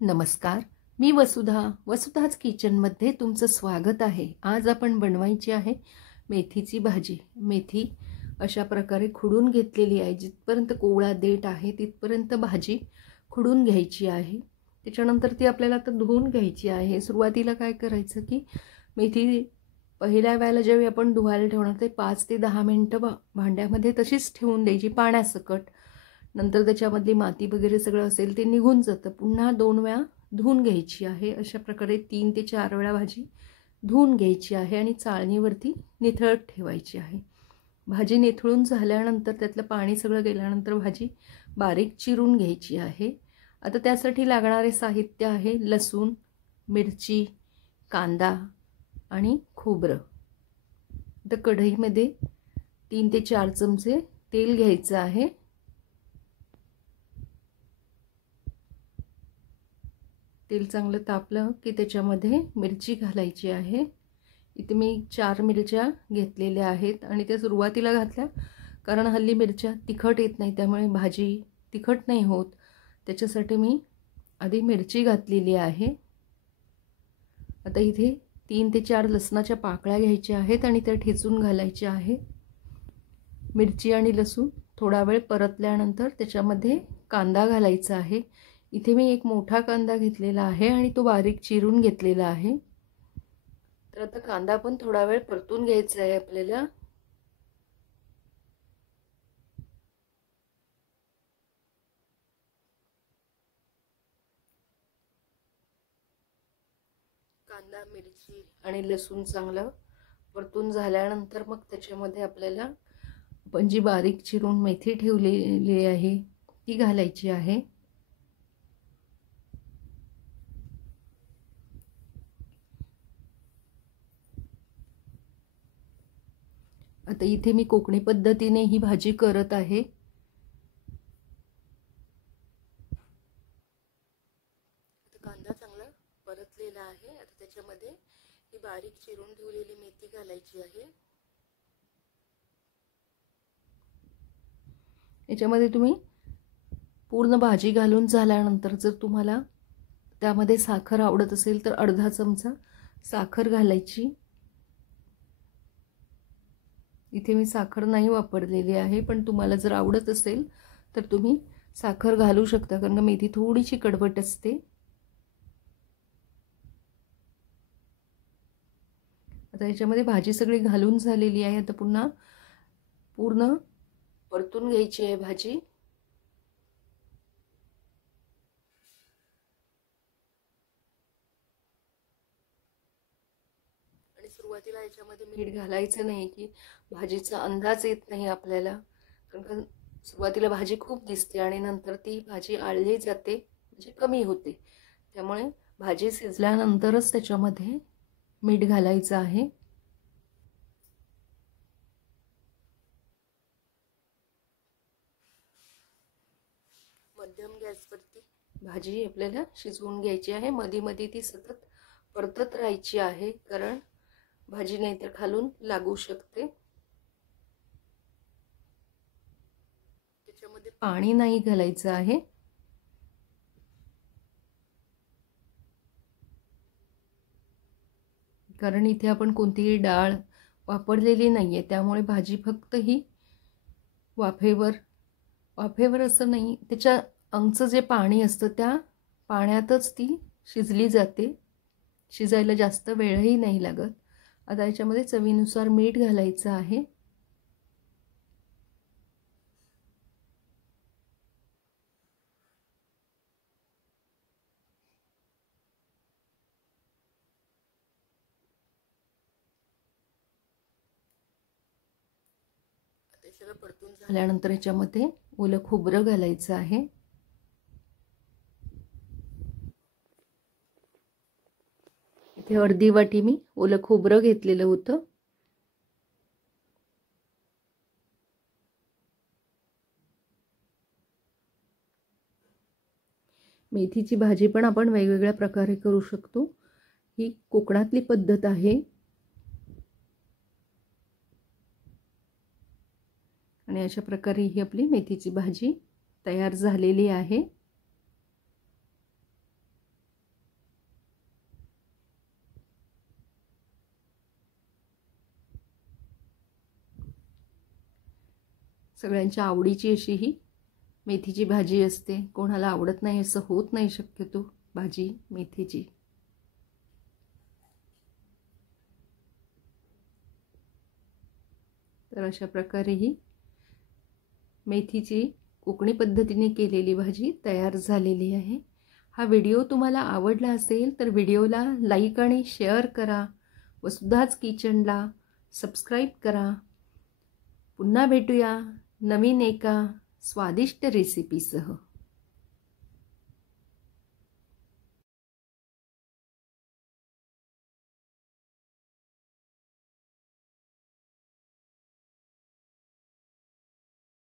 नमस्कार, मी वसुधाच किचनमध्ये तुमचं स्वागत आहे। आज आपण बनवायची आहे मेथीची भाजी। मेथी अशा प्रकारे खुडून घेतलेली आहे। जिथपर्यंत कोवळा देठ आहे तिथपर्यंत भाजी खुडून घ्यायची आहे। त्याच्यानंतर ती आपल्याला आता धुवून घ्यायची आहे। सुरुवातीला काय करायचं की मेथी पहिल्या वेळेला जेव्हा आपण धुवायला ठेवणार ते 5 ते 10 मिनिटं भांड्यामध्ये तशीच ठेवून द्यायची पाण्यासकट। नंतर त्याच्यामधली माती वगैरे सगळं असेल ते निघून जातं। पुन्हा 2 वेळा धुवून घ्यायची आहे। अशा प्रकारे 3 ते 4 वेळा भाजी धुवून घ्यायची आहे आणि चाळणीवरती निथळत ठेवायची आहे। भाजी निथळून झाल्यानंतर त्यातलं पाणी सगळं गेल्यानंतर भाजी बारीक चिरून घ्यायची आहे। आता त्यासाठी लागणारे साहित्य आहे लसूण, मिरची, कांदा आणि खोबरं। तर कढईमध्ये 3 ते 4 चमचे तेल घ्यायचं आहे। तेल चांगलं तापलं की त्याच्यामध्ये मिरची घालायची आहे। इथे मी 4 मिरच्या घेतलेल्या आहेत आणि त्या सुरुवातीला घातल्या कारण हल्ली मिरच्या तिखट येत नाही, त्यामुळे भाजी तिखट नाही होत, त्याच्यासाठी मी आधी मिरची घातलेली आहे। आता इथे 3 ते 4 लसणाच्या पाकळ्या घ्यायच्या आहेत आणि त्या ठेचून घालायच्या आहेत। मिरची आणि लसूण थोडा वेळ परतल्यानंतर त्याच्यामध्ये कांदा घालायचा आहे। इथे मी एक मोठा कांदा घेतलेला आहे आणि तो बारीक चिरून घेतलेला आहे। तर आता कांदा पण थोडा वेळ परतून घ्यायचा आहे आपल्याला। कांदा, मिरची आणि लसूण चांगलं परतून झाल्यानंतर मग त्याच्यामध्ये आपल्याला आपण जी बारीक चिरून मेथी ठेवलेली आहे ती घालायची आहे। आता इथे मी कोकणी पद्धतीने ही भाजी करत आहे। कांदा चांगला परतलेला आहे। आता त्याच्यामध्ये ही बारीक चिरून ठेवलेली मेथी घालायची आहे। याच्यामध्ये तुम्ही पूर्ण भाजी घालून झाल्यानंतर जर तुम्हाला त्यामध्ये साखर आवडत असेल तर अर्धा चमचा साखर घालायची। इथे मी साखर नाही वापरलेली आहे, पण तुम्हाला जर आवडत असेल तर तुम्ही साखर घालू शकता, कारण मेथी थोडीशी कडवट असते। आता याच्यामध्ये भाजी सगळी घालून झालेली आहे। आता पुन्हा पूर्ण परतून घ्यायची आहे भाजी। आणि सुरुवातीला याच्यामध्ये मीठ घालायचं नाही की भाजीचा अंदाज येत नाही आपल्याला, कारण सुरुवातीला भाजी खूप दिसते आणि नंतर ती भाजी आळली जाते, म्हणजे कमी होते। त्यामुळे भाजी शिजल्यानंतरच त्याच्यामध्ये मीठ घालायचं आहे। मध्यम गॅसवरती भाजी आपल्याला शिजवून घ्यायची आहे। मध्ये मध्ये ती सतत परतत राहायची आहे, कारण भाजी नाहीतर खालून लागू शकते। त्याच्यामध्ये पाणी नाही घालायचं आहे, कारण इथे आपण कोणतीही डाळ वापरलेली नाहीये, त्यामुळे भाजी फक्त ही वाफेवर असं नाही, त्याच्या अंगचं जे पाणी असतं त्या पाण्यातच ती शिजली जाते। शिजायला जास्त वेळही नाही लागत। आता याच्यामध्ये चवीनुसार मीठ घालायचं आहे। ते सगळं परतून झाल्यानंतर याच्यामध्ये ओलं खोबरं घालायचं आहे। इथे अर्धी वाटी मी ओलं खोबरं घेतलेलं होतं। मेथीची भाजी पण आपण वेगवेगळ्या प्रकारे करू शकतो, ही कोकणातली पद्धत आहे। आणि अशा प्रकारे ही आपली मेथीची भाजी तयार झालेली आहे। सगळ्यांच्या आवडीची अशी ही मेथीची भाजी असते. कोणाला आवडत नाही असं होत नाही शक्यतो भाजी मेथीची. तर अशा प्रकारे ही मेथीची कोकणी पद्धतीने केलेली भाजी तयार झालेली आहे. हा व्हिडिओ तुम्हाला आवडला असेल तर व्हिडिओला लाईक आणि शेअर करा. वसुधाच किचनला सबस्क्राईब करा. पुन्हा भेटूया नवीन एका स्वादिष्ट रेसिपीसह.